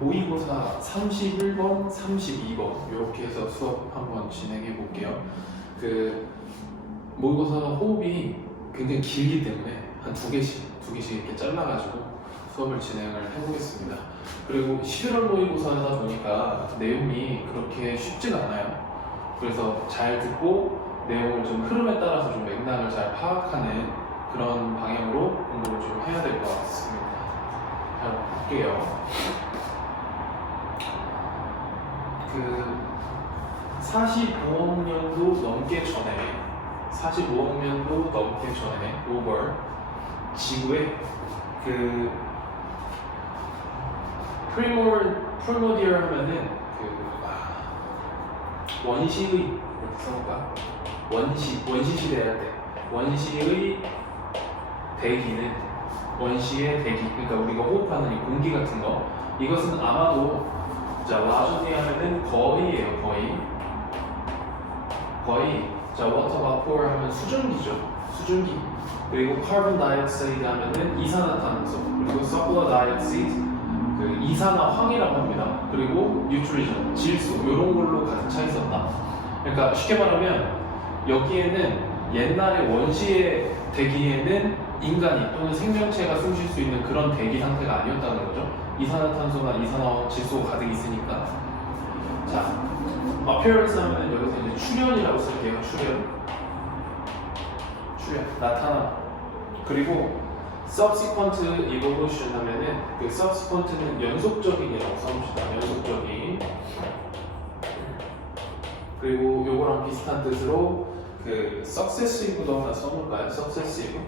모의고사 31번, 32번 이렇게 해서 수업 한번 진행해 볼게요. 그 모의고사가 호흡이 굉장히 길기 때문에 한 두 개씩 이렇게 잘라가지고 수업을 진행을 해보겠습니다. 그리고 11월 모의고사다 보니까 내용이 그렇게 쉽지가 않아요. 그래서 잘 듣고 내용을 좀 흐름에 따라서 좀 맥락을 잘 파악하는 그런 방향으로 공부를 좀 해야 될 것 같습니다. 자, 볼게요. 그 45학년도 넘게 전에 45학년도 넘게 전에 over 지구에 그 프리모디얼 하면은 그 원시의 이렇게 써볼까? 원시 시대 할 때 원시의 대기는 원시의 대기 그러니까 우리가 호흡하는 이 공기 같은 거 이것은 아마도 자 와주니 하면은 거의예요 거의 자 워터 바포 하면 수증기죠 수증기 그리고 카본 다이옥사이드 하면은 이산화탄소 그리고 서플러 다이옥사이드 그 이산화황이라고 합니다. 그리고 뉴트리전 질소 이런 걸로 가득 차 있었다. 그러니까 쉽게 말하면 여기에는 옛날에 원시의 대기에는 인간이 또는 생명체가 숨 쉴 수 있는 그런 대기 상태가 아니었다는 거죠. 이산화탄소나 이산화황, 질소가 가득 있으니까. 자, appearance 하면은 여기서 이제 출현이라고 쓸게요. 출현, 나타나. 그리고 subsequent evolution 하면은 그 subsequent는 연속적인이라고 써봅시다. 연속적인. 그리고 요거랑 비슷한 뜻으로 그 successive도 하나 써볼까요? successive.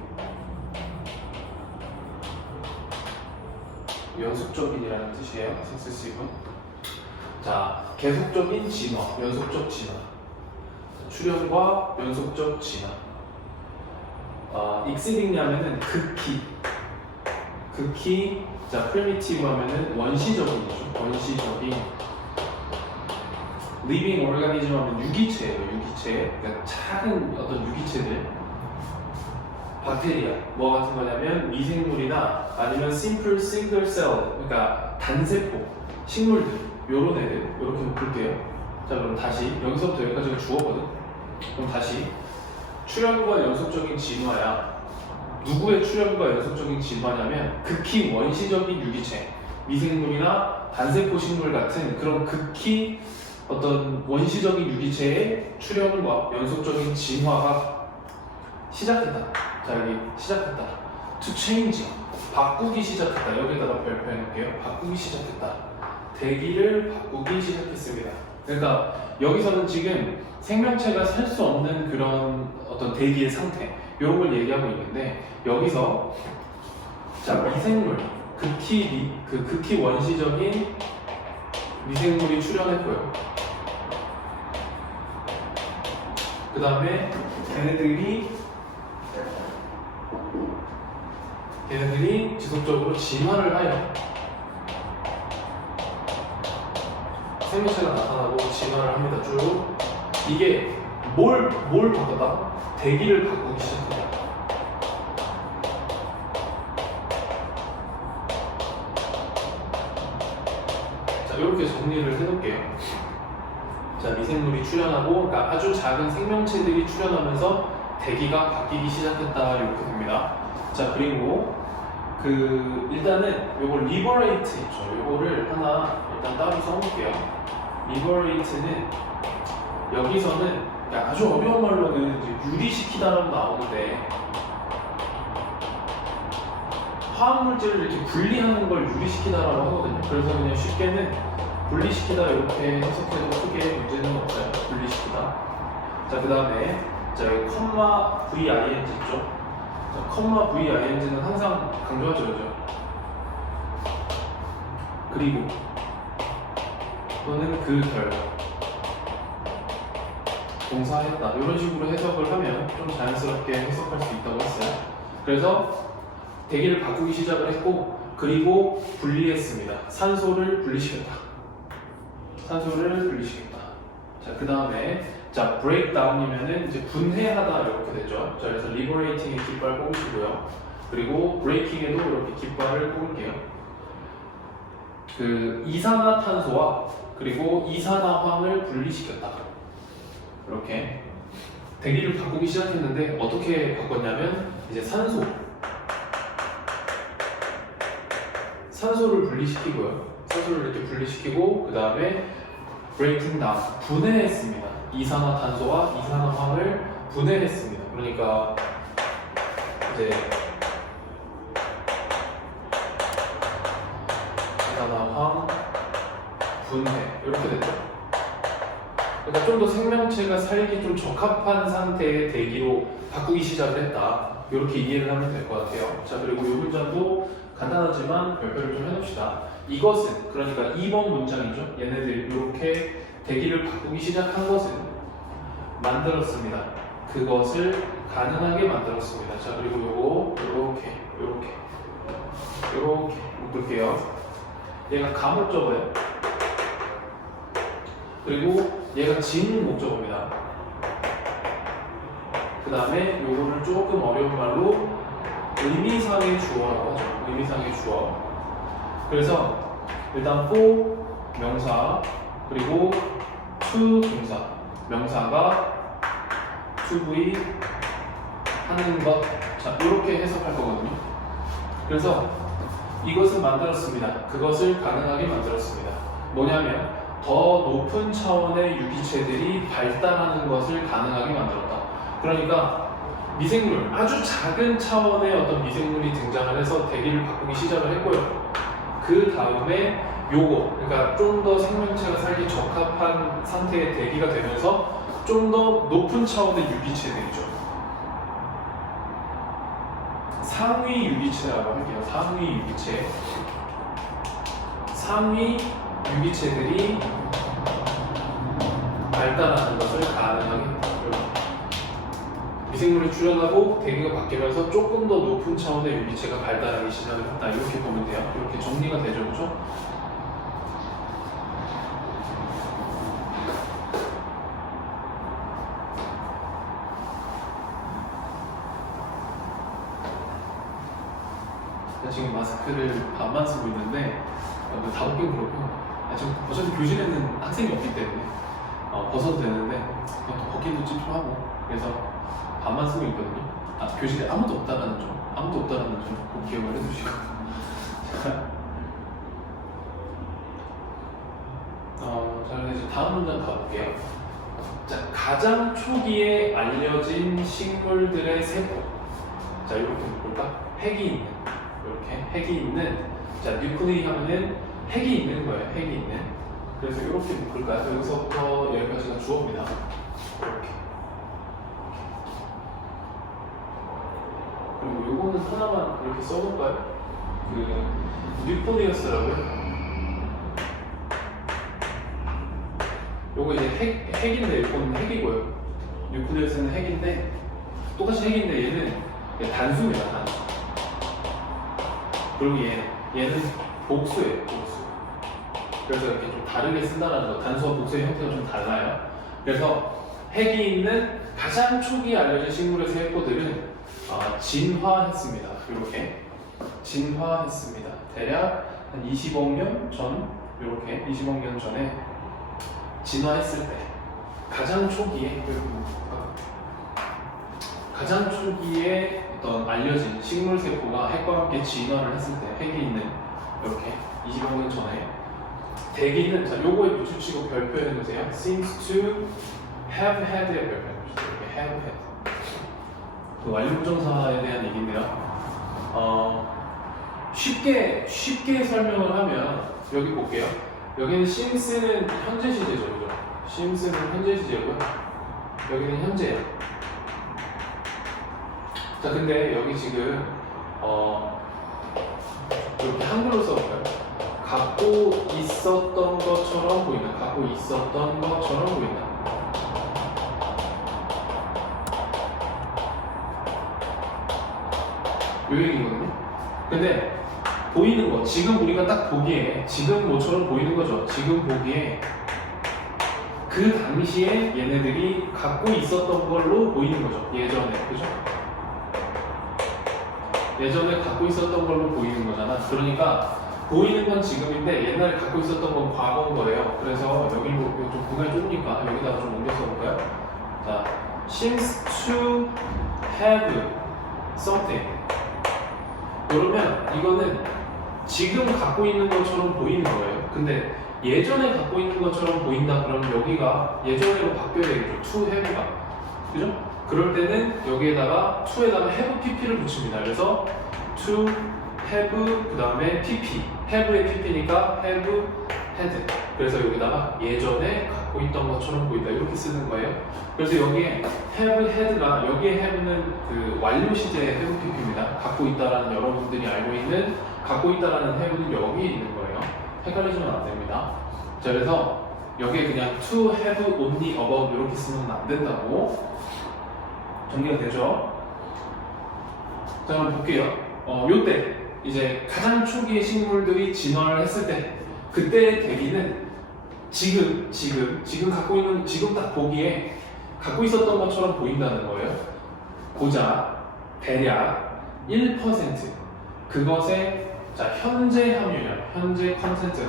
연속적인이라는 뜻이에요. successive. 자, 계속적인 진화, 연속적 진화. 출현과 연속적 진화. exceeding 하면은 극히, 자, primitive 하면은 원시적인 거죠. 원시적인. living organism 하면 유기체예요. 유기체. 그러니까 작은 어떤 유기체들. 박테리아. 뭐 같은 거냐면 미생물이나 아니면 simple single cell. 그러니까 단세포, 식물들. 요런 애들. 이렇게 볼게요. 자, 그럼 다시 여기서부터 여기까지가 주어거든. 그럼 다시 출현과 연속적인 진화야. 누구의 출현과 연속적인 진화냐면 극히 원시적인 유기체, 미생물이나 단세포 식물 같은 그런 극히 어떤 원시적인 유기체의 출현과 연속적인 진화가 시작했다. 자, 여기 시작했다. To change, 바꾸기 시작했다. 여기다가 별표 해놓을게요. 바꾸기 시작했다. 대기를 바꾸기 시작했습니다. 그러니까 여기서는 지금 생명체가 살 수 없는 그런 어떤 대기의 상태 이런 걸 얘기하고 있는데 여기서 자 미생물 극히 원시적인 미생물이 출현했고요. 그 다음에 걔네들이 지속적으로 진화를 하여 생명체가 나타나고 진화를 합니다. 쭉 이게 뭘 바꾸다? 대기를 바꾸기 시작합니다. 자, 이렇게 정리를 해놓을게요. 자, 미생물이 출현하고, 그러니까 아주 작은 생명체들이 출현하면서 대기가 바뀌기 시작했다 이렇게 됩니다. 자, 그리고 그 일단은 요걸 liberate 있죠. 요거를 하나 일단 따로 써볼게요. liberate는 여기서는 아주 어려운 말로는 이제 유리시키다라고 나오는데 화학물질을 이렇게 분리하는 걸 유리시키다라고 하거든요. 그래서 그냥 쉽게는 분리시키다 이렇게 해석해도 크게 문제는 없어요. 분리시키다. 자, 그 다음에 자, 여기 컴마 VING 있죠? 자, 컴마 VING는 항상 강조하죠, 그죠? 그리고 또는 그 결과 동사했다 이런 식으로 해석을 하면 좀 자연스럽게 해석할 수 있다고 했어요. 그래서 대기를 바꾸기 시작을 했고 그리고 분리했습니다. 산소를 분리시켰다. 자, 그 다음에 자 breakdown이면은 이제 분해하다 이렇게 되죠. 자, 그래서 liberating의 깃발 뽑으시고요. 그리고 breaking에도 이렇게 깃발을 뽑을게요. 그 이산화탄소와 그리고 이산화황을 분리시켰다. 이렇게 대기를 바꾸기 시작했는데 어떻게 바꿨냐면 이제 산소를 분리시키고요. 산소를 이렇게 분리시키고 그 다음에 breaking down 분해했습니다. 이산화탄소와 이산화황을 분해했습니다. 그러니까 이제 이산화황 분해 이렇게 됐죠. 그러니까 좀 더 생명체가 살기 좀 적합한 상태의 대기로 바꾸기 시작을 했다. 이렇게 이해를 하면 될 것 같아요. 자, 그리고 이 문장도 간단하지만 별표를 좀 해놓읍시다. 이것은, 그러니까 2번 문장이죠. 얘네들 이렇게 대기를 바꾸기 시작한 것은 만들었습니다. 그것을 가능하게 만들었습니다. 자, 그리고 요거 이렇게 묶을게요. 얘가 가목적어예요. 그리고 얘가 진 목적어입니다. 그 다음에 요거를 조금 어려운 말로 의미상의 주어라고 하죠. 의미상의 주어. 그래서 일단 for 명사 그리고 to 동사. 명사가 to be 하는 것. 자, 이렇게 해석할 거거든요. 그래서 이것은 만들었습니다. 그것을 가능하게 만들었습니다. 뭐냐면 더 높은 차원의 유기체들이 발달하는 것을 가능하게 만들었다. 그러니까 미생물, 아주 작은 차원의 어떤 미생물이 등장을 해서 대기를 바꾸기 시작을 했고요. 그 다음에 요거, 그러니까 좀 더 생명체가 살기 적합한 상태의 대기가 되면서 좀 더 높은 차원의 유기체들이죠. 상위 유기체라고 할게요. 상위 유기체들이 발달하는 것을 가능하게 합니다. 미생물이 줄어가고 대기가 바뀌면서 조금 더 높은 차원의 유기체가 발달하기 시작을 했다. 이렇게 보면 돼요. 이렇게 정리가 되죠, 그렇죠? 지금 마스크를 반만 쓰고 있는데 다 벗긴 그렇고 지금 어차피 교실에는 학생이 없기 때문에 벗어도 되는데 또 벗기도 좀 하고 그래서 반만 쓰고 있거든요. 교실에 아무도 없다라는 점 꼭 기억을 해주시고 자, 그래서 이제 다음 문장 가볼게요. 자, 가장 초기에 알려진 식물들의 세포. 자, 이렇게 볼까? 핵이 있는 이렇게 핵이 있는 자, 뉴클레이 하면은 핵이 있는 거예요. 핵이 있는. 그래서 이렇게 묶을까요? 여기서부터 여기까지가 주어입니다. 이렇게. 그리고 요거는 하나만 이렇게 써볼까요? 그 뉴클리어스라고요. 요거 이제 핵인데 이거는 핵이고요. 뉴클리어스는 핵인데 똑같이 핵인데 얘는 단수입니다. 단수. 그리고 얘는 복수예요. 복수. 그래서 이렇게 좀 다르게 쓴다는 거. 단수와 복수의 형태가 좀 달라요. 그래서 핵이 있는 가장 초기에 알려진 식물의 세포들은 진화했습니다. 이렇게 진화했습니다. 대략 한 20억 년 전, 이렇게 20억 년 전에 진화했을 때 가장 초기에 어떤 알려진 식물 세포가 핵과 함께 진화를 했을 때 핵이 있는 이렇게 20억 년 전에 대기는 자 요거에 붙이고 별표해 놓으세요. seems to have had의 별표 이렇게 have had. 그 완료부정사에 대한 얘기인데요. 쉽게 설명을 하면 여기 볼게요. 여기는 sims는 현재 시제죠, 그죠? sims는 현재 시제고요. 여기는 현재예요. 자, 근데 여기 지금 이렇게 한글로 써볼까요? 갖고 있었던 것처럼 보인다. 갖고 있었던 것처럼 보인다. 요 얘기거든요. 근데 보이는 거, 지금 우리가 딱 보기에 지금 뭐처럼 보이는 거죠. 지금 보기에 그 당시에 얘네들이 갖고 있었던 걸로 보이는 거죠. 예전에, 그죠? 예전에 갖고 있었던 걸로 보이는 거잖아. 그러니까 보이는 건 지금인데 옛날에 갖고 있었던 건 과거인 거예요. 그래서 여기로 좀 공간이 좁으니까 여기다가 좀 옮겨 써볼까요? 자, seems to have something. 그러면 이거는 지금 갖고 있는 것처럼 보이는 거예요. 근데 예전에 갖고 있는 것처럼 보인다 그러면 여기가 예전으로 바뀌어야 되겠죠. to have가. 그죠? 그럴 때는 여기에다가 to에다가 have pp를 붙입니다. 그래서 to have 그 다음에 pp. have의 pp니까 have had. 그래서 여기다가 예전에 갖고 있던 것처럼 보인다 이렇게 쓰는 거예요. 그래서 여기에 have had가 여기에 have는 그 완료 시제의 have pp입니다. 갖고 있다라는 여러분들이 알고 있는 갖고 있다라는 have는 여기에 있는 거예요. 헷갈리시면 안 됩니다. 자, 그래서 여기에 그냥 to have only about 이렇게 쓰면 안 된다고 정리가 되죠. 자, 한번 볼게요. 요때 이제 가장 초기의 식물들이 진화를 했을 때 그때의 대기는 지금 갖고 있는 지금 딱 보기에 갖고 있었던 것처럼 보인다는 거예요. 고작 대략 1% 그것의 자 현재 함유량, 현재 컨센트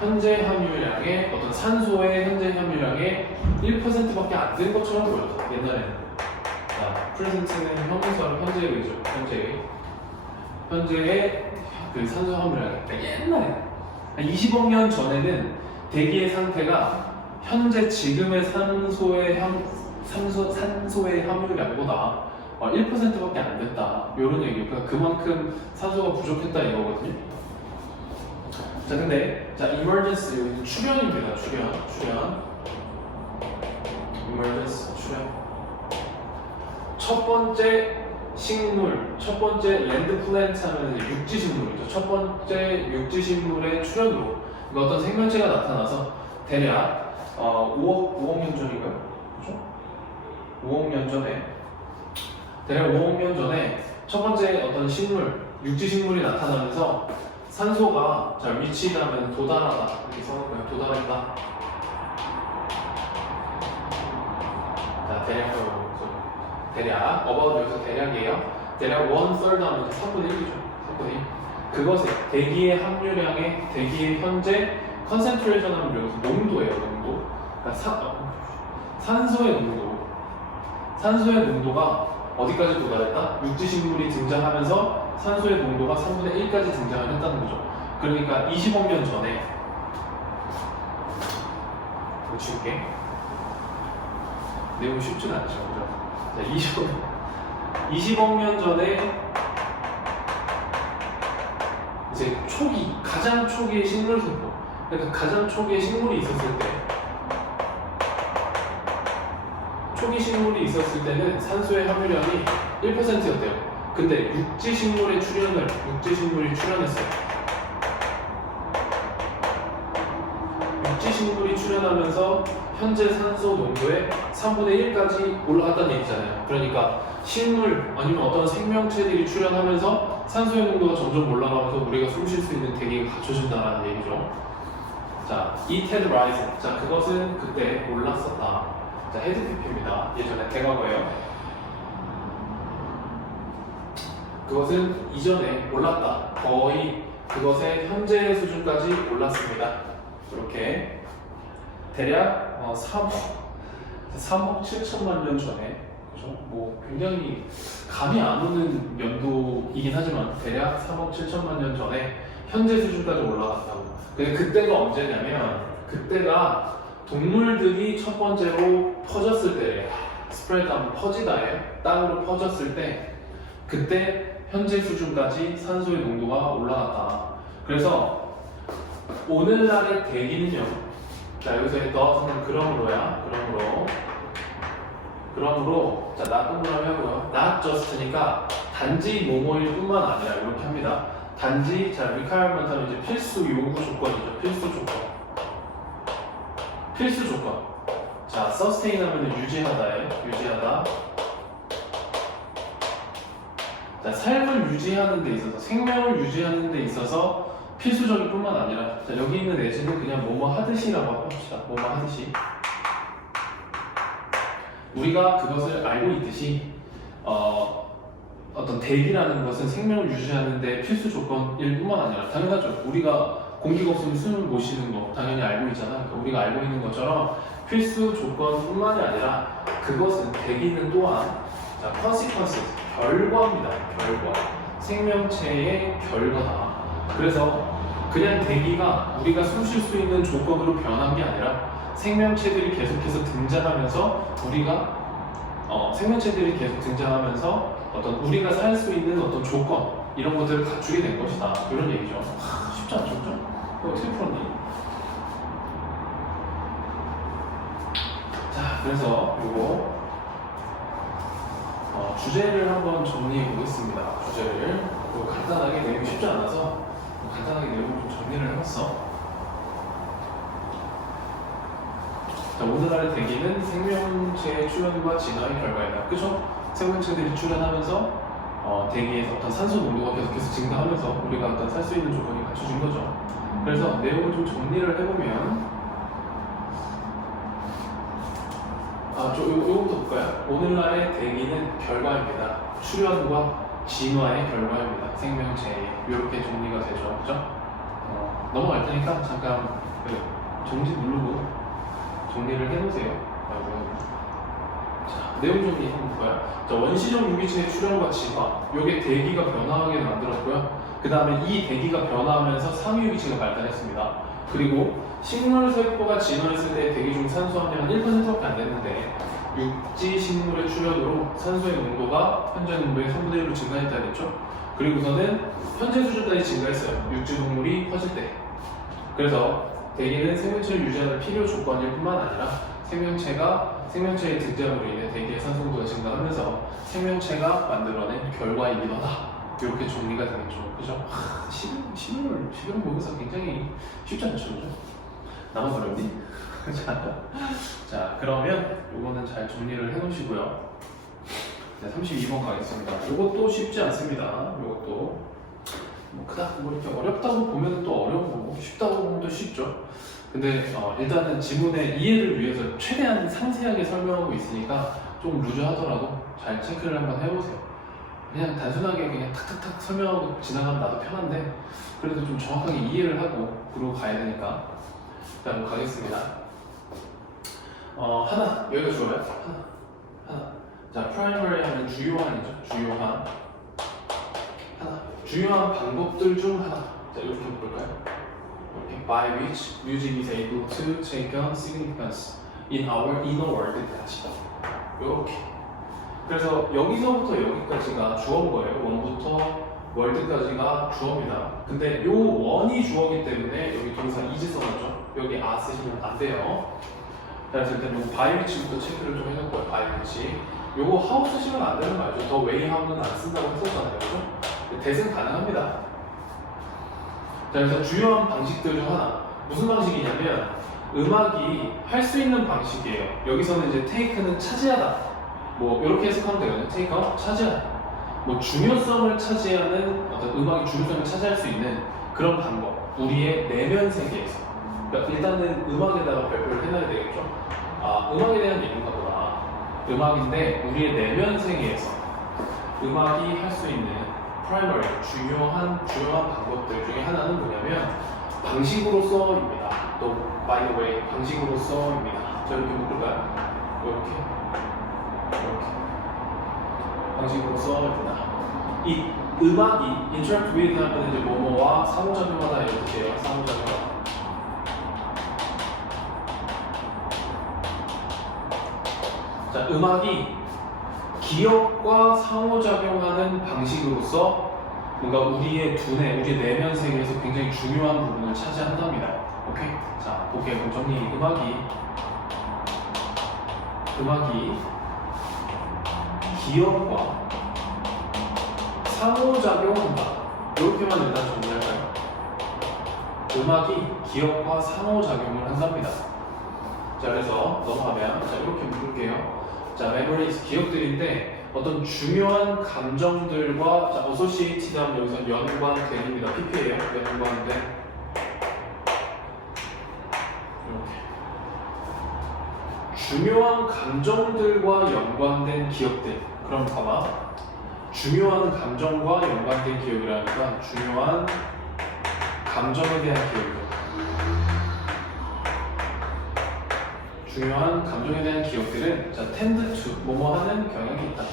현재 함유량의 어떤 산소의 현재 함유량의 1%밖에 안 된 것처럼 보였다. 옛날에는. 자, 프레젠트는 형용사로 현재의 의죠. 현재의 그 산소 함유량. 그러니까 옛날에 20억 년 전에는 대기의 상태가 현재 지금의 산소의 함유량보다 1%밖에 안 됐다. 이런 얘기예요. 그러니까 그만큼 산소가 부족했다 이거거든요. 자, 근데 자 emergence 여기 출현입니다. 출현. emergence 출현. 첫 번째 식물, 첫 번째 랜드 플랜트 하면 육지 식물이죠. 첫 번째 육지 식물의 출현으로 그러니까 어떤 생명체가 나타나서 대략 5억 년 전인가요? 그렇죠? 5억 년 전에 대략 5억 년 전에 첫 번째 어떤 식물, 육지 식물이 나타나면서 산소가 자 위치하면 도달하다 이렇게 써놓고요. 도달한다. 자 대략 about 여기서 대략이에요. 대략 1/3 하면 3분의 1이죠. 3분의 1. 그것의 대기의 함유량의 대기의 현재 컨센트레이션 하면 여기서 농도예요. 농도. 그러니까 산소의 농도가 어디까지 도달했다? 육지식물이 등장하면서 산소의 농도가 3분의 1까지 등장을 했다는 거죠. 그러니까 20억 년 전에 이거 지울게. 내용이 쉽지는 않죠. 그죠? 자, 20억 년 전에 이제 가장 초기의 식물 세포. 그러니까 가장 초기의 식물이 있었을 때 초기 식물이 있었을 때는 산소의 함유량이 1%였대요. 근데 육지 식물이 출현했어요. 육지 식물이 출현하면서 현재 산소 농도의 3분의 1까지 올라갔다는 얘기잖아요. 그러니까 식물 아니면 어떤 생명체들이 출현하면서 산소의 농도가 점점 올라가면서 우리가 숨 쉴 수 있는 대기가 갖춰진다는 얘기죠. 자, it had risen. 자, 그것은 그때 올랐었다. 자, 헤드 PP입니다. 예전에 대과거예요. 그것은 이전에 올랐다. 거의 그것의 현재 수준까지 올랐습니다. 이렇게 대략 3억 7천만 년 전에 그죠? 뭐 굉장히 감이 안 오는 연도이긴 하지만 대략 3억 7천만 년 전에 현재 수준까지 올라갔다고. 근데 그때가 언제냐면 그때가 동물들이 첫 번째로 퍼졌을 때 스프레드 하면 퍼지다에 땅으로 퍼졌을 때 그때 현재 수준까지 산소의 농도가 올라갔다. 그래서 오늘날의 대기는요. 자, 여기서의 does는 그러므로 자, not 동그라미 하고요. not just니까 단지 뭐뭐일 뿐만 아니라 이렇게 합니다. 단지 자, requirement 하면 이제 필수 요구 조건이죠. 필수 조건. 자, sustain 하면 유지하다예요. 유지하다. 자, 삶을 유지하는 데 있어서, 생명을 유지하는 데 있어서 필수적일 뿐만 아니라, 자, 여기 있는 as는 그냥 뭐뭐 하듯이라고 합시다. 뭐뭐 하듯이. 우리가 그것을 알고 있듯이, 어떤 대기라는 것은 생명을 유지하는 데 필수 조건일 뿐만 아니라 당연하죠. 우리가 공기가 없으면 숨을 못 쉬는 거 당연히 알고 있잖아. 그러니까 우리가 알고 있는 것처럼 필수 조건뿐만이 아니라 그것은 대기는 또한 자, consequences, 결과입니다. 결과. 생명체의 결과다. 그래서 그냥 대기가 우리가 숨 쉴 수 있는 조건으로 변한 게 아니라 생명체들이 계속해서 등장하면서 생명체들이 계속 등장하면서 어떤 우리가 살 수 있는 어떤 조건 이런 것들을 갖추게 된 것이다. 이런 얘기죠. 쉽지 않죠, 그죠? 어떻게 풀었니? 자, 그래서 이거 주제를 한번 정리해 보겠습니다. 주제를 간단하게 내용이 쉽지 않아서 간단하게 내용을 좀 정리를 해봤어. 자, 오늘날의 대기는 생명체의 출현과 진화의 결과이다. 그죠? 생명체들이 출현하면서 대기에서 어떤 산소 농도가 계속해서 증가하면서 우리가 어떤 살 수 있는 조건이 갖춰진 거죠. 그래서 내용을 좀 정리를 해보면 요거부터 볼까요? 오늘날의 대기는 결과입니다. 출현과 진화의 결과입니다. 생명체의 이렇게 정리가 되죠. 그죠? 넘어갈 테니까 잠깐 정지 누르고 정리를 해놓으세요. 자, 내용 정리 한번 볼까요? 자, 원시적 유기체의 출현과 진화 이게 대기가 변화하게 만들었고요. 그 다음에 이 대기가 변화하면서 상위유기체가 발달했습니다. 그리고 식물세포가 진화했을 때 대기 중 산소 함량은 1%밖에 안 됐는데 육지 식물의 출현으로 산소의 농도가 현재 농도의 3분의 1로 증가했다 했죠. 그리고서는 현재 수준까지 증가했어요. 육지 동물이 커질 때. 그래서 대기는 생명체를 유지하는 필요 조건일 뿐만 아니라 생명체의 등장으로 인해 대기의 산소 농도가 증가하면서 생명체가 만들어낸 결과이기도 하다. 이렇게 정리가 되겠죠. 그죠? 시를 보면서 굉장히 쉽지 않죠. 그죠? 나만 어렵니? 자, 그러면 요거는 잘 정리를 해 놓으시고요. 네, 32번 가겠습니다. 요것도 쉽지 않습니다. 요것도 그닥 이렇게 어렵다고 보면 또 어려우고 쉽다고 보면 또 쉽죠. 근데 일단은 지문의 이해를 위해서 최대한 상세하게 설명하고 있으니까 좀 루즈하더라도 잘 체크를 한번 해보세요. 그냥 단순하게 그냥 탁탁탁 설명하고 지나가면 나도 편한데 그래도 좀 정확하게 이해를 하고 그러고 가야 되니까 일단 가겠습니다. 하나 여기가 주어요. 하나. 자, primary 하면 주요한이죠. 주요한 방법들 중 하나. 자, 이렇게 볼까요? 이렇게 by which music is able to take on significance in our inner world. 이렇게. 그래서 여기서부터 여기까지가 주어인 거예요. 원부터 월드까지가 주어입니다. 근데 요 원이 주어기 때문에 여기 동사 is 써놨죠. 여기 are 쓰시면 안 돼요. 그래서 일단 요 by which부터 체크를 좀 해놓을 거예요. by which. 요거 how 쓰시면 안 되는 거 알죠? 더 way how는 안 쓴다고 했었잖아요. 그죠? 대신 가능합니다. 자, 그래서 주요한 방식들 중 하나. 무슨 방식이냐면 음악이 할 수 있는 방식이에요. 여기서는 이제 take는 차지하다. 뭐 이렇게 해석하면 되거든요. take on, 차지하다. 뭐 중요성을 차지하는 어떤 음악의 중요성을 차지할 수 있는 그런 방법. 우리의 내면 세계에서. 그러니까 일단은 음악에다가 발표를 해놔야 되겠죠. 음악에 대한 얘기인가 보다. 음악인데 우리의 내면 세계에서 음악이 할 수 있는 primary, 중요한 방법들 중에 하나는 뭐냐면 방식으로서입니다. 또 by the way, 방식으로서입니다. 자, 이렇게 묶을까요? 이렇게 방식으로서입니다. 이 음악이 interact with 하면 이제 뭐뭐와 상호작용하다 이렇게 돼요. 상호작용하다. 자, 음악이 기억과 상호작용하는 방식으로서 뭔가 우리의 두뇌, 우리의 내면 세계에서 굉장히 중요한 부분을 차지한답니다. 오케이? 자, 볼게요. 정리. 음악이 기억과 상호작용한다. 이렇게만 일단 정리할까요? 음악이 기억과 상호작용을 한답니다. 자, 그래서 넘어가면 자, 이렇게 묶을게요. 자, memories 기억들인데 어떤 중요한 감정들과 자, associated 하면 여기서 연관됩니다. PP예요. 연관된 중요한 감정들과 연관된 기억들. 그럼 봐봐. 중요한 감정과 연관된 기억이라니까 중요한 감정에 대한 기억이죠. 중요한 감정에 대한 기억들은 자, tend to 뭐뭐 하는 경향이 있다.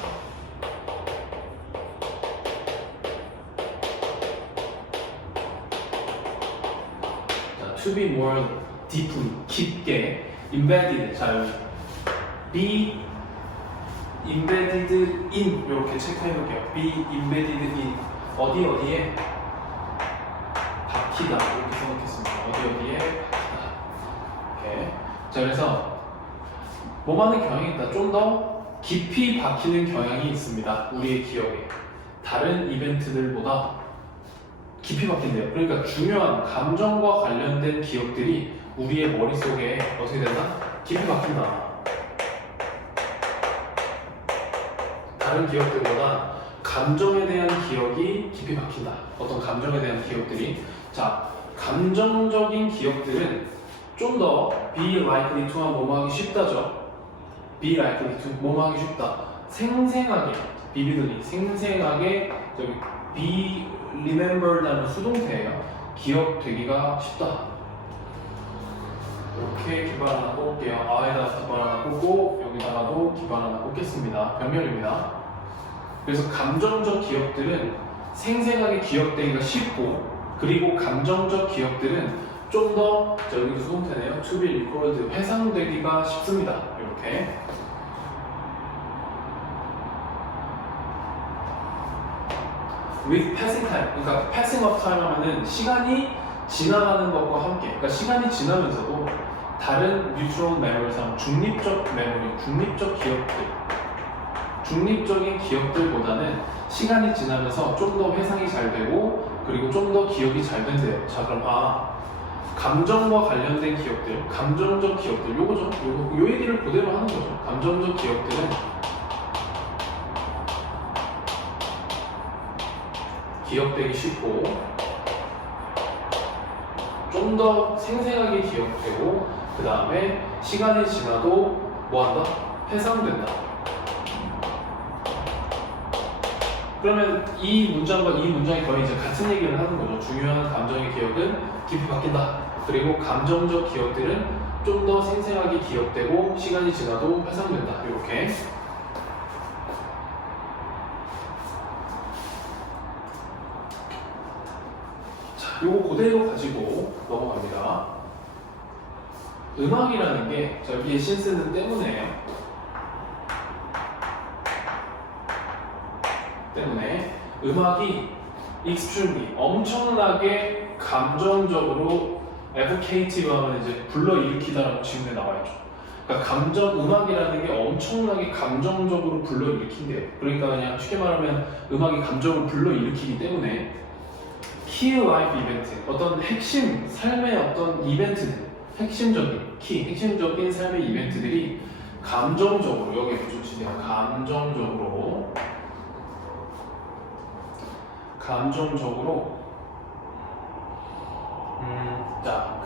자, to be more deeply 깊게 embedded 자 여기 be embedded in 이렇게 체크해 볼게요. be embedded in 어디에 박히다 이렇게 생각했습니다. 어디에 박히다. 이렇게. 자 그래서 뭐만한 경향이 있다. 좀 더 깊이 박히는 경향이 있습니다. 우리의 기억에 다른 이벤트들보다 깊이 박힌대요. 그러니까 중요한 감정과 관련된 기억들이 우리의 머릿속에 어떻게 되나? 깊이 박힌다. 다른 기억들보다 감정에 대한 기억이 깊이 박힌다. 어떤 감정에 대한 기억들이 자, 감정적인 기억들은 좀 더 be likely to와 뭐뭐 하기 쉽다죠. be likely to 뭐뭐 하기 쉽다. 생생하게 vividly 생생하게 저기 be remembered라는 수동태예요. 기억되기가 쉽다. 이렇게 기반 하나 꽂을게요. 아에다가 기반 하나 꽂고 여기다가도 기반 하나 꽂겠습니다. 병렬입니다. 그래서 감정적 기억들은 생생하게 기억되기가 쉽고 그리고 감정적 기억들은 좀 더 여기도 수동태네요. to be recalled 회상되기가 쉽습니다. 이렇게 with passing time 그러니까 passing of time 하면은 시간이 지나가는 것과 함께 그러니까 시간이 지나면서도 다른 neutral memory상 중립적 메모리, 중립적 기억들 중립적인 기억들보다는 시간이 지나면서 좀 더 회상이 잘 되고 그리고 좀 더 기억이 잘 된대요. 자 그럼 감정과 관련된 기억들, 감정적 기억들 요거죠. 요 얘기를 그대로 하는 거죠. 감정적 기억들은 기억되기 쉽고 좀 더 생생하게 기억되고 그 다음에 시간이 지나도 뭐한다? 회상된다. 그러면 이 문장과 이 문장이 거의 이제 같은 얘기를 하는 거죠. 중요한 감정의 기억은 깊이 박힌다. 그리고 감정적 기억들은 좀 더 생생하게 기억되고 시간이 지나도 회상된다. 이렇게. 자, 요거 그대로 가지고 넘어갑니다. 음악이라는 게 여기에 신쓰는 때문에 음악이 extremely 엄청나게 감정적으로 evocative 하면 이제 불러일으키다라고 지문에 나와있죠. 그러니까 음악이라는 게 엄청나게 감정적으로 불러일으킨대요. 그러니까 그냥 쉽게 말하면 음악이 감정을 불러일으키기 때문에 key life 이벤트, 어떤 핵심 삶의 어떤 이벤트들, 핵심적인 삶의 이벤트들이 감정적으로 여기에 붙여주세요. 감정적으로 자,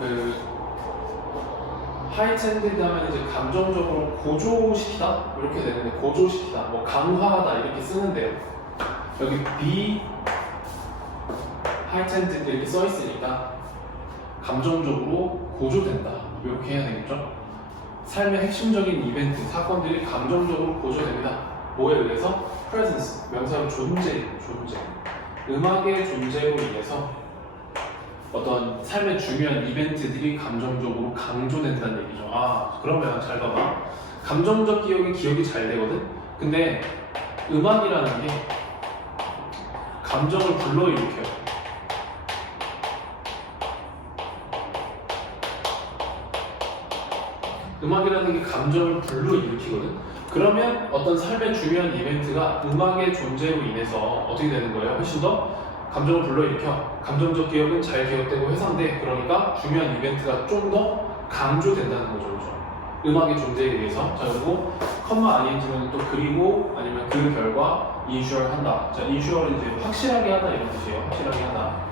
하이텐디드 하면 이제 감정적으로 고조시키다 이렇게 되는데 고조시키다, 뭐 강화하다 이렇게 쓰는데요. 여기 be 하이텐디드 이렇게 써 있으니까 감정적으로 고조된다 이렇게 해야 되겠죠. 삶의 핵심적인 이벤트, 사건들이 감정적으로 고조됩니다. 뭐에 의해서? presence, 명사로 존재. 음악의 존재로 인해서 어떤 삶의 중요한 이벤트들이 감정적으로 강조된다는 얘기죠. 그러면 잘 봐봐. 감정적 기억이 잘 되거든? 근데 음악이라는 게 감정을 불러일으켜요. 음악이라는 게 감정을 불러일으키거든? 그러면 어떤 삶의 중요한 이벤트가 음악의 존재로 인해서 어떻게 되는 거예요? 훨씬 더 감정을 불러일으켜. 감정적 기억은 잘 기억되고 회상돼. 그러니까 중요한 이벤트가 좀 더 강조된다는 거죠. 그렇죠? 음악의 존재에 의해서. 자, 그리고 컴마 ing는 또 그리고 아니면 그 결과 ensure 한다. 자, ensure는 이제 확실하게 하다 이런 뜻이에요. 확실하게 하다.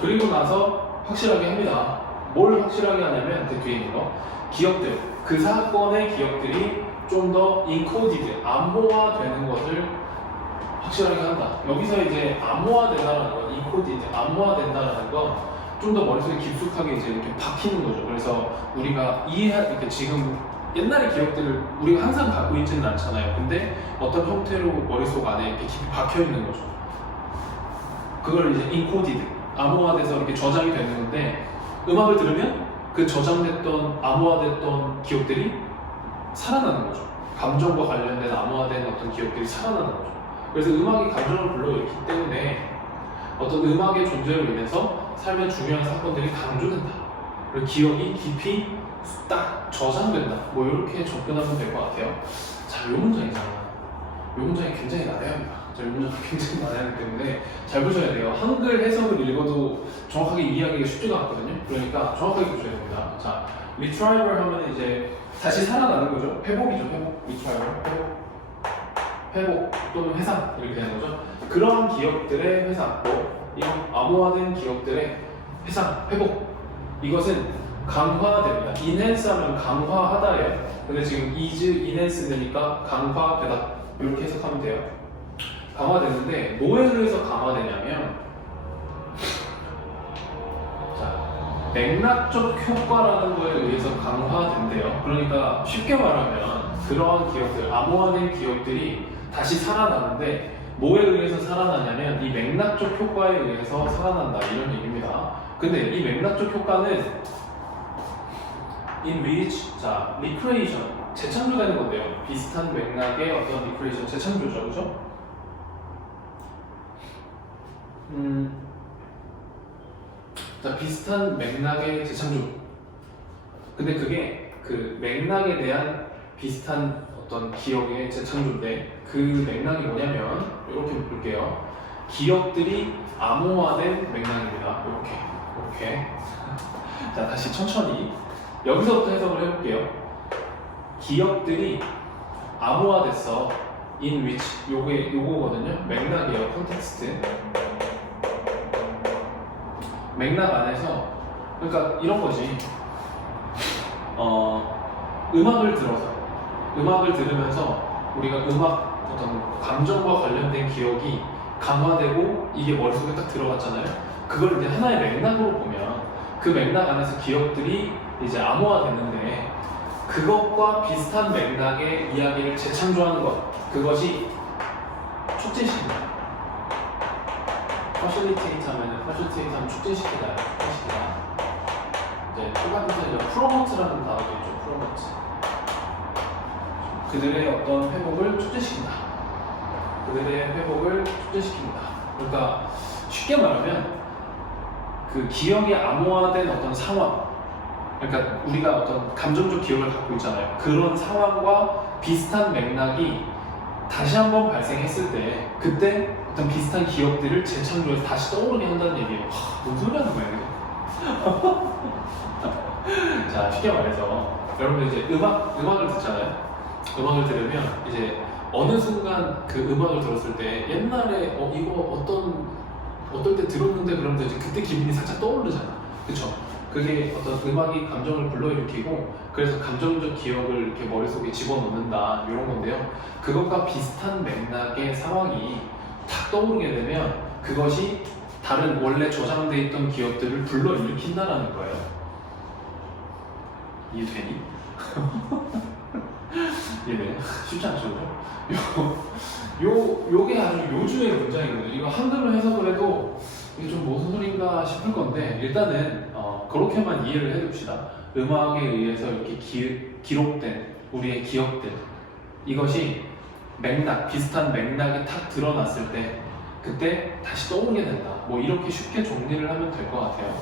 그리고 나서 확실하게 합니다. 뭘 확실하게 하냐면 그 뒤에 있는 거 기억들 그 사건의 기억들이 좀 더 인코디드, 암호화되는 것을 확실하게 한다. 여기서 이제 암호화된다는 건, 인코디드, 암호화된다는 건 좀 더 머릿속에 깊숙하게 이제 이렇게 박히는 거죠. 그래서 우리가 이렇게 지금 옛날의 기억들을 우리가 항상 갖고 있지는 않잖아요. 근데 어떤 형태로 머릿속 안에 이렇게 깊이 박혀 있는 거죠. 그걸 이제 인코디드, 암호화돼서 이렇게 저장이 되는 건데, 음악을 들으면 그 저장됐던 암호화됐던 기억들이 살아나는 거죠. 감정과 관련된 암호화된 어떤 기억들이 살아나는 거죠. 그래서 음악이 감정을 불러일으키기 때문에 어떤 음악의 존재로 인해서 삶의 중요한 사건들이 강조된다. 그리고 기억이 깊이 딱 저장된다. 뭐 이렇게 접근하면 될 것 같아요. 자, 요 문장이잖아. 요 문장이 굉장히 난해합니다. 이 문장이 굉장히 난해하기 때문에 잘 보셔야 돼요. 한글 해석을 읽어도 정확하게 이해하기가 쉽지가 않거든요. 그러니까 정확하게 보셔야 됩니다. 자, retrieval 하면 이제 다시 살아나는 거죠. 회복이죠, 회복. retrieval, 회복 또는 회상 이렇게 되는 거죠. 그러한 기억들의 회상, 이런 암호화된 기억들의 회상, 회복, 이것은 강화됩니다. enhance 하면 강화하다예요. 근데 지금 is enhance 되니까 강화되다 이렇게 해석하면 돼요. 강화되는데 뭐에 의해서 강화되냐면, 자, 맥락적 효과라는 거에 의해서 강화된대요. 그러니까 쉽게 말하면 그러한 기억들, 암호화된 기억들이 다시 살아나는데 뭐에 의해서 살아나냐면 이 맥락적 효과에 의해서 살아난다, 이런 얘기입니다. 근데 이 맥락적 효과는 in which, 자, recreation, 재창조되는 건데요. 비슷한 맥락의 어떤 recreation, 재창조죠, 그죠? 자, 비슷한 맥락의 재창조. 근데 그게 그 맥락에 대한 비슷한 어떤 기억의 재창조인데, 그 맥락이 뭐냐면 이렇게 볼게요. 기억들이 암호화된 맥락입니다. 이렇게. 자, 다시 천천히 여기서부터 해석을 해볼게요. 기억들이 암호화됐어. in which, 요거거든요. 맥락이에요. 컨텍스트. 맥락 안에서, 그러니까 이런 거지. 음악을 들으면서 우리가 음악 어떤 감정과 관련된 기억이 강화되고 이게 머릿속에 딱 들어갔잖아요. 그걸 이제 하나의 맥락으로 보면 그 맥락 안에서 기억들이 이제 암호화되는데, 그것과 비슷한 맥락의 이야기를 재창조하는 것, 그것이 촉진시킨다. 퍼실리테이트 하면 촉진시키다. 이제 초반부터 이제 프로모트라는 단어도 있죠. 프로모트. 그들의 어떤 회복을 촉진시킨다. 그러니까 쉽게 말하면 그 기억이 암호화된 어떤 상황, 그러니까 우리가 어떤 감정적 기억을 갖고 있잖아요. 그런 상황과 비슷한 맥락이 다시 한번 발생했을 때, 그때 어떤 비슷한 기억들을 재창조해서 다시 떠오르게 한다는 얘기예요. 뭔 소리 하는 거야, 이게? 자, 쉽게 말해서 여러분들 이제 음악을 듣잖아요. 음악을 들으면 이제 어느 순간 그 음악을 들었을 때 옛날에 이거 어떨 때 들었는데, 그러면 이제 그때 기분이 살짝 떠오르잖아. 그쵸? 그게 어떤 음악이 감정을 불러일으키고, 그래서 감정적 기억을 이렇게 머릿속에 집어넣는다, 이런 건데요. 그것과 비슷한 맥락의 상황이 탁 떠오르게 되면 그것이 다른 원래 저장되어 있던 기억들을 불러일으킨다라는 거예요. 이해되니? 이해돼? 쉽지 않죠, 요게 아주 요주의 문장이거든요. 이거 한글로 해석을 해도 이게 좀 무슨 소린가 싶을 건데, 일단은 그렇게만 이해를 해둡시다. 음악에 의해서 이렇게 기록된 우리의 기억들, 이것이 비슷한 맥락이 탁 드러났을 때 그때 다시 떠오르게 된다. 뭐 이렇게 쉽게 정리를 하면 될 것 같아요.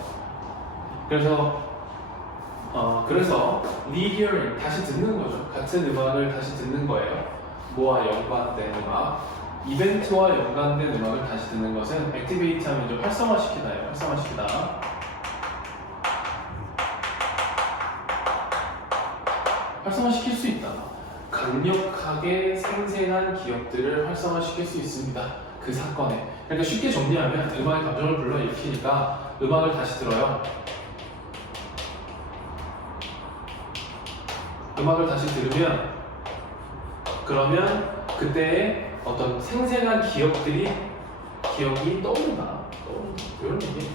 그래서 re-hearing, 다시 듣는 거죠. 같은 음악을 다시 듣는 거예요. 뭐와 연관된 음악, 이벤트와 연관된 음악을 다시 듣는 것은 activate 하면 좀 활성화시키다예요. 활성화시키다. 활성화시킬 수 있다. 강력하게 생생한 기억들을 활성화시킬 수 있습니다. 그 사건에. 그러니까 쉽게 정리하면 음악의 감정을 불러일으키니까 음악을 다시 들어요. 음악을 다시 들으면 그러면 그때의 어떤 생생한 기억이 떠오른다. 이런 얘기.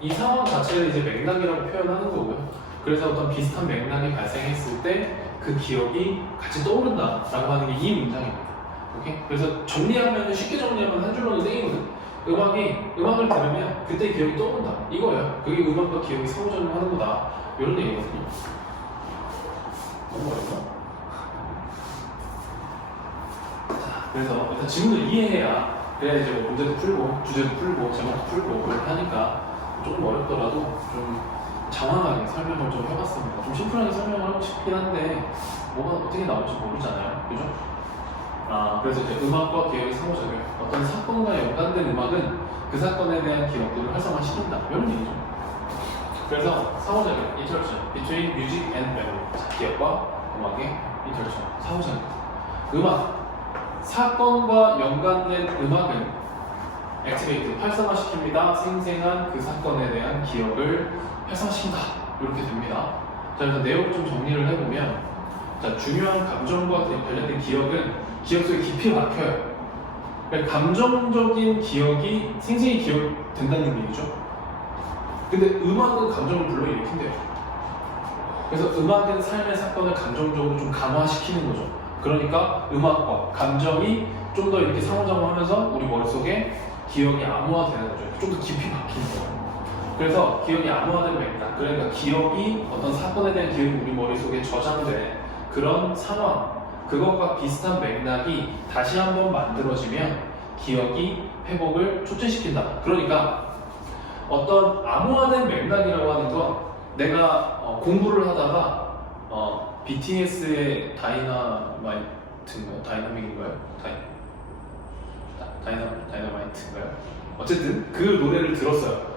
이 상황 자체를 이제 맥락이라고 표현하는 거고요. 그래서 어떤 비슷한 맥락이 발생했을 때 그 기억이 같이 떠오른다라고 하는 게 이 문장입니다. 오케이? 그래서 정리하면 쉽게 정리하면 한 줄로는 땡이거든. 음악을 들으면 그때 기억이 떠오른다. 이거예요. 그게 음악과 기억이 상호작용하는 거다. 이런 얘기거든요. 너무 어렵나? 자, 그래서 일단 지문을 이해해야 그래야 이제 뭐 문제도 풀고 주제도 풀고 제목도 풀고 그렇게 하니까 조금 어렵더라도 좀 장황하게 설명을 좀 해봤습니다. 좀 심플하게 설명을 하고 싶긴 한데 뭐가 어떻게 나올지 모르잖아요. 그죠? 그래서 이제 음악과 기억의 상호작용, 어떤 사건과 연관된 음악은 그 사건에 대한 기억들을 활성화시킨다. 이런 얘기죠. 그래서 상호작용, interaction between music and memory. 자, 기억과 음악의 interaction, 상호작용. 음악, 사건과 연관된 음악은 activate, 활성화시킵니다. 생생한 그 사건에 대한 기억을 활성화시킨다. 이렇게 됩니다. 자, 그래서 내용을 좀 정리를 해보면, 자, 중요한 감정과 관련된 기억은 기억 속에 깊이 박혀요. 그러니까 감정적인 기억이 생생히 기억된다는 얘기죠. 근데 음악은 감정을 불러일으킨대요. 그래서 음악은 삶의 사건을 감정적으로 좀 강화시키는 거죠. 그러니까 음악과 감정이 좀 더 이렇게 상호작용하면서 우리 머릿속에 기억이 암호화되는 거죠. 좀 더 깊이 박히는 거예요. 그래서 기억이 암호화된 맥락, 그러니까 기억이 어떤 사건에 대한 기억이 우리 머릿속에 저장된 그런 상황, 그것과 비슷한 맥락이 다시 한번 만들어지면 기억이 회복을 촉진시킨다. 그러니까 어떤 암호화된 맥락이라고 하는 건 내가 공부를 하다가 BTS의 다이너마이트인가요? 다이나믹인가요? 다이너마이트인가요? 어쨌든 그 노래를 들었어요.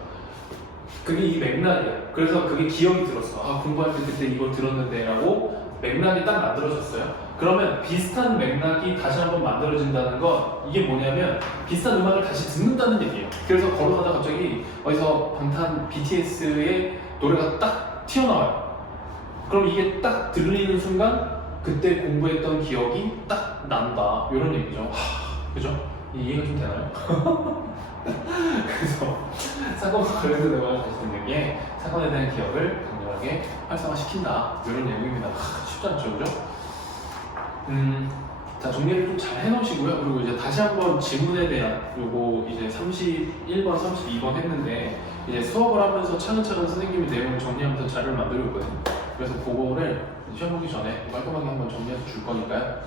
그게 이 맥락이야. 그래서 그게 기억이 들었어. 공부할 때 그때 이걸 들었는데 라고 맥락이 딱 만들어졌어요. 그러면 비슷한 맥락이 다시 한번 만들어진다는 건 이게 뭐냐면 비슷한 음악을 다시 듣는다는 얘기예요. 그래서 걸어가다 갑자기 어디서 방탄 BTS의 노래가 딱 튀어나와요. 그럼 이게 딱 들리는 순간 그때 공부했던 기억이 딱 난다. 이런 얘기죠. 그죠? 이해가 좀 되나요? 그래서 사건과 관련된 음악을 다시 듣는 게 사건에 대한 기억을 강렬하게 활성화시킨다. 이런 내용입니다. 쉽지 않죠, 그죠? 자, 정리를 좀 잘 해놓으시고요. 그리고 이제 다시 한번 지문에 대한 요거 이제 31번, 32번 했는데 이제 수업을 하면서 차근차근 선생님이 내용을 정리하면서 자료를 만들고 있거든요. 그래서 그거를 시험 보기 전에 깔끔하게 한번 정리해서 줄 거니까요.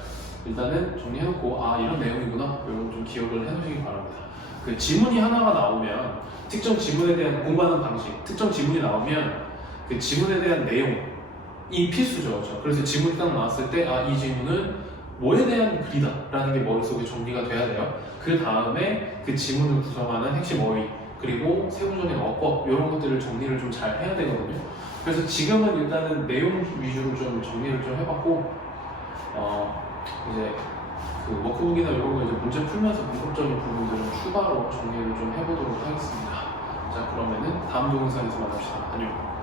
일단은 정리해놓고 이런 내용이구나. 이런 좀 기억을 해놓으시기 바랍니다. 그 지문이 하나가 나오면 특정 지문에 대한 공부하는 방식, 특정 지문이 나오면 그 지문에 대한 내용이 필수죠. 그렇죠? 그래서 지문이 딱 나왔을 때 이 지문은 뭐에 대한 글이다 라는 게 머릿속에 정리가 돼야 돼요. 그 다음에 그 지문을 구성하는 핵심 어휘 그리고 세부적인 어법 이런 것들을 정리를 좀 잘 해야 되거든요. 그래서 지금은 일단은 내용 위주로 좀 정리를 좀 해봤고 이제 그 워크북이나 이런 거 이제 문제 풀면서 본격적인 부분들은 추가로 정리를 좀 해보도록 하겠습니다. 자, 그러면은 다음 동영상에서 만납시다. 안녕.